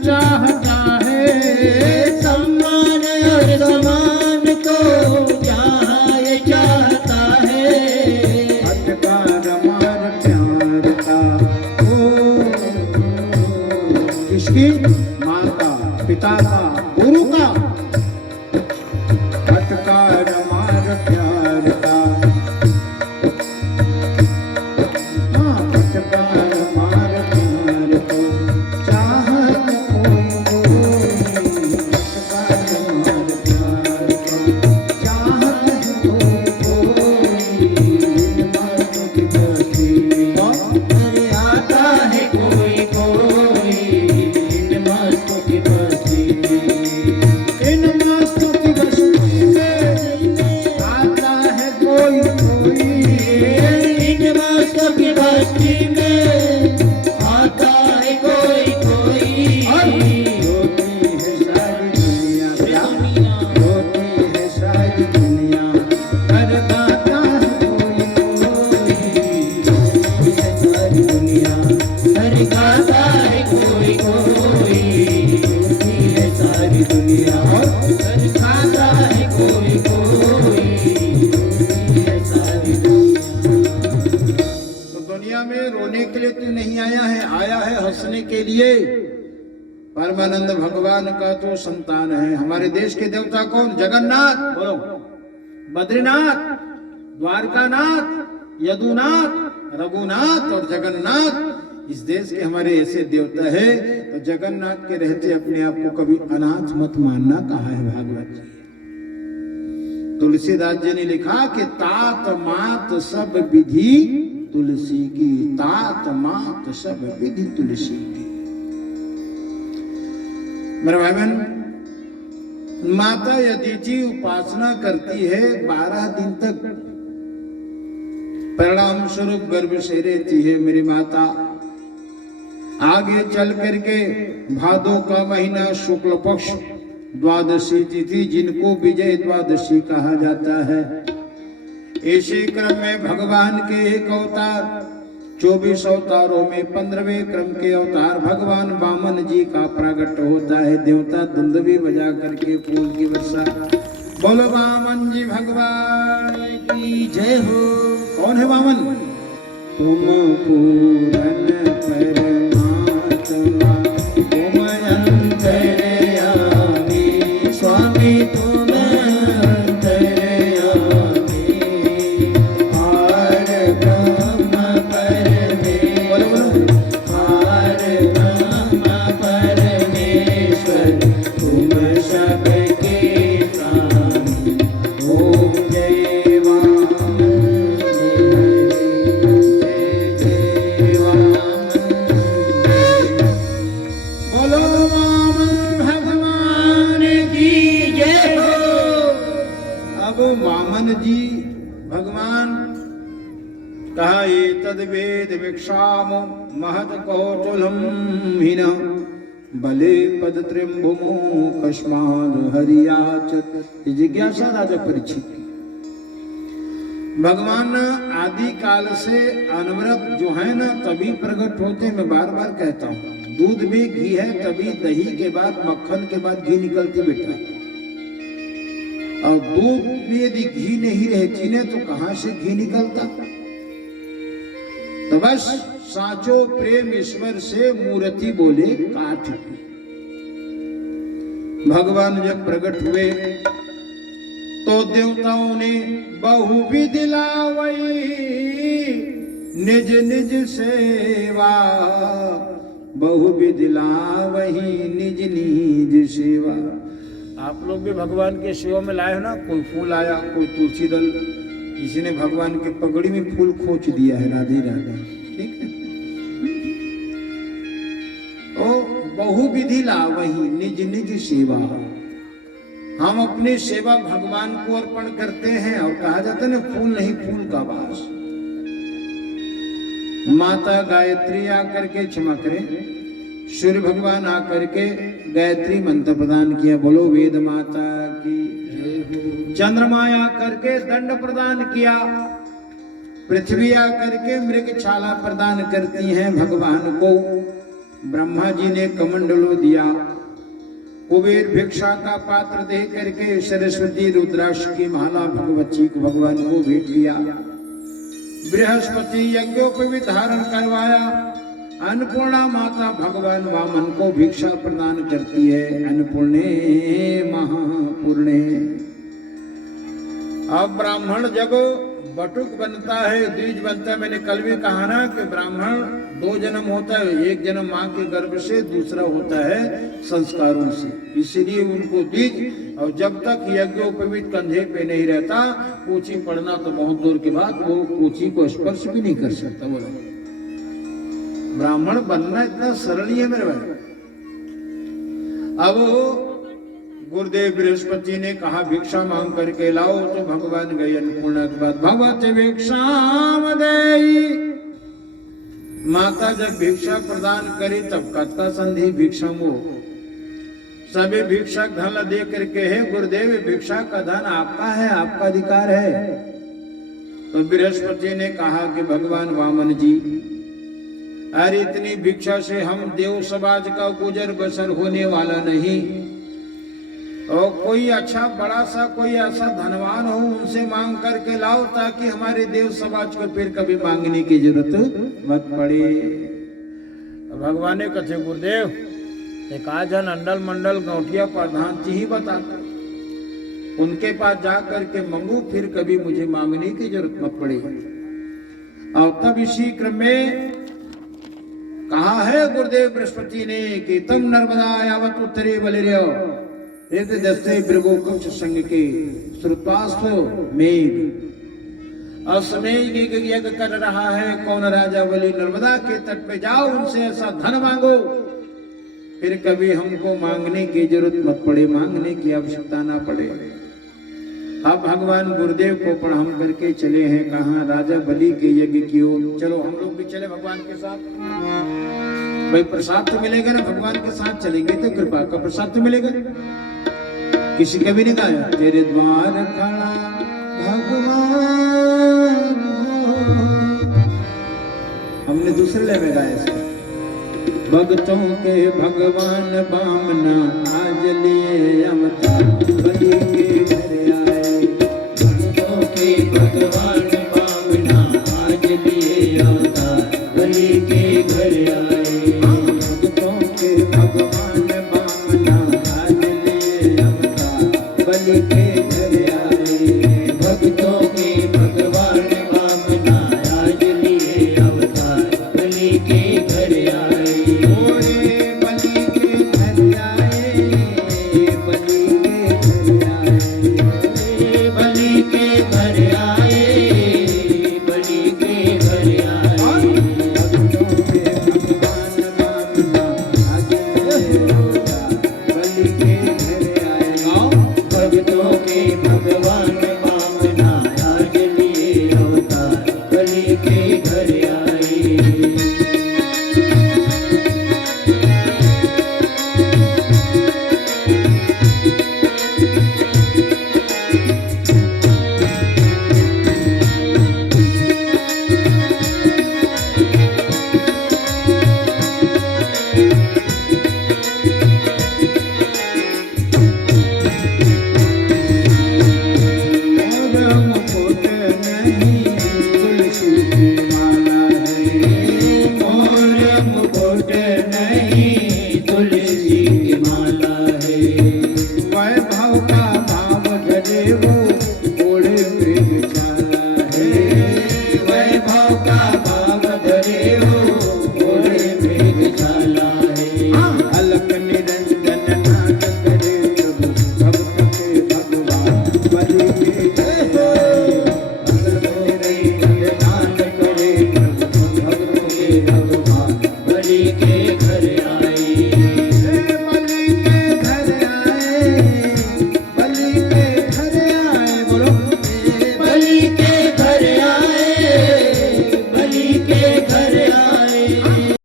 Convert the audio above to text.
चाहता है, सम्मान और समान को जहाँ ये चाहता है। अधिकार हमार प्यार का ओ, किसकी? माता पिता का, गुरु का। अधिकार हमार प्यार का, हाँ, अधिकार हमार प्यार को चाहत कोई कोई। अधिकार हमार प्यार को चाहत कोई कोई। बातों की बस्ती अरे आता है कोई कोई इन मस्तों की बस्ती इन मस्तों की बस्ती में आता है कोई कोई। इन मस्तों की बस्ती में आता है कोई कोई। रोती है सारी दुनिया प्यार, रोती है सारी दुनिया, कर गाता है कोई कोई। रोती है सारी दुनिया हर गाता है कोई कोई। रोती है सारी दुनिया हर गाता है कोई कोई। रोती है सारी दुनिया। तो दुनिया में रोने के लिए तू नहीं आया है, आया है हंसने के लिए। परमानंद भगवान का तो संतान है। हमारे देश के देवता कौन? जगन्नाथ, बोलो, बद्रीनाथ, द्वारकानाथ, यदुनाथ, रघुनाथ और जगन्नाथ। इस देश के हमारे ऐसे देवता है। तो जगन्नाथ के रहते अपने आप को कभी अनाथ मत मानना, कहा है भागवत जी। तुलसीदास जी ने लिखा कि तात मात सब विधि तुलसी की, तात मात सब विधि तुलसी की। मेरे भाई बहन, माता यदि जी उपासना करती है 12 दिन तक, परिणाम स्वरूप गर्भ से रहती है मेरी माता। आगे चल करके भादो का महीना शुक्ल पक्ष द्वादशी तिथि, जिनको विजय द्वादशी कहा जाता है, इसी क्रम में भगवान के एक अवतार, 24 अवतारों में 15वें क्रम के अवतार भगवान वामन जी का प्रकट होता है। देवता दुंदुभी बजा करके फूल की वर्षा। बोलो वामन जी भगवान की जय हो। कौन है वामन? तुम पूरन परमात्मा, तुम अंतर्यामी स्वामी, तुम अंतर्यामी। आर ब्रह्म परमेश्वर, आर ब्रह्म परमेश्वर, तुम सबके स्वामी। ओम जय वामन, जय वामन। बोलो वामन भगवान की जय हो। अब वामन जी भगवान कहा, ये तद वेद विक्षाम महत कौतुलम हिन बले पद त्रिम्भुमो कस्माद हरियाचत। जिज्ञासा राजा परीक्षित की। भगवान आदि काल से अनवरत जो है ना तभी प्रकट होते। मैं बार बार कहता हूँ, दूध में घी है तभी दही के बाद मक्खन के बाद घी निकलती बेटा। और दूध में यदि घी नहीं रहती ने तो कहां से घी निकलता? तो बस साचो प्रेम ईश्वर से मूर्ति बोले काठ की। भगवान जब प्रकट हुए तो देवताओं ने बहुविध लावई निज निज सेवा, बहुविध लावही निज निज सेवा। आप लोग भी भगवान के सेवा में लाए हो ना। कोई फूल आया, कोई तुलसी दल, किसी ने भगवान के पगड़ी में फूल खोच दिया है, राधे राधे, ठीक है। तो बहुविधि लावही निज निज सेवा। हम अपनी सेवा भगवान को अर्पण करते हैं। और कहा जाता है ना, फूल नहीं फूल का वास। माता गायत्री आकर के, क्षमा करें, सूर्य भगवान आकर के गायत्री मंत्र प्रदान किया। बोलो वेद माता की। चंद्रमा आकर के दंड प्रदान किया। पृथ्वी आकर के मृग छाला प्रदान करती हैं भगवान को। ब्रह्मा जी ने कमंडलो दिया, कुबेर भिक्षा का पात्र दे करके सरस्वती रुद्राक्ष की माला भगवती को भगवान को भेंट किया। बृहस्पति यज्ञोपवीत धारण करवाया। अन्नपूर्णा माता भगवान वामन को भिक्षा प्रदान करती है। अन्नपूर्णे महापूर्णे। अब ब्राह्मण जब बटुक बनता है, द्विज बनता है, मैंने कल भी कहा ना कि ब्राह्मण 2 जन्म होता है, एक जन्म माँ के गर्भ से, दूसरा होता है संस्कारों से, इसीलिए उनको द्विज। और जब तक यज्ञोपवीत कंधे पे नहीं रहता, कोची पढ़ना तो बहुत दूर के बाद, वो कोची को स्पर्श भी नहीं कर सकता। बोला ब्राह्मण बनना इतना सरल ही है मेरे भाई। अब गुरुदेव बृहस्पति ने कहा भिक्षा मांग करके लाओ, तो भगवान गए अन्नपूर्णा के बाद। भगवती भिक्षाम देई, माता जब भिक्षा प्रदान करी तब कत्का संधि भिक्षम हो, सभी भिक्षा धन दे करके है गुरुदेव भिक्षा का धन आपका है, आपका अधिकार है। तो बृहस्पति ने कहा कि भगवान वामन जी, अरे इतनी भिक्षा से हम देव समाज का गुजर बसर होने वाला नहीं, और कोई अच्छा बड़ा सा कोई ऐसा धनवान हो, उनसे मांग करके लाओ, ताकि हमारे देव समाज को फिर कभी मांगने की जरूरत मत पड़े। भगवान ने कथे गुरुदेव, एक आजन अंडल मंडल गौठिया प्रधान जी ही बताता, उनके पास जा करके मांगू, फिर कभी मुझे मांगने की जरूरत मत पड़े। और तब इसी क्रम में कहा है गुरुदेव बृहस्पति ने कि तम नर्मदा यावत उत्तरे बलिर्यो एक दस्ते भृगो कुछ संग के श्रुतास्व मेघ। असमेघ यज्ञ कर रहा है कौन? राजा बलि। नर्मदा के तट पे जाओ, उनसे ऐसा धन मांगो, फिर कभी हमको मांगने की जरूरत मत पड़े, मांगने की आवश्यकता ना पड़े। अब भगवान गुरुदेव को प्रणाम करके चले हैं कहाँ? राजा बलि के यज्ञ की ओर। चलो हम लोग भी चले भगवान के साथ। भाई प्रसाद तो मिलेगा ना, भगवान के साथ चलेंगे तो कृपा का प्रसाद तो मिलेगा। किसी कभी नहीं गाया तेरे द्वार खड़ा भगवान, हमने दूसरे लय में गाया इसको। भक्तों के भगवान बामना आज लिए अवतार, बलि के घर आए। भक्तों के भगवान बामना आज लिए अवतार, बलि के घर आए। भक्तों के भगवान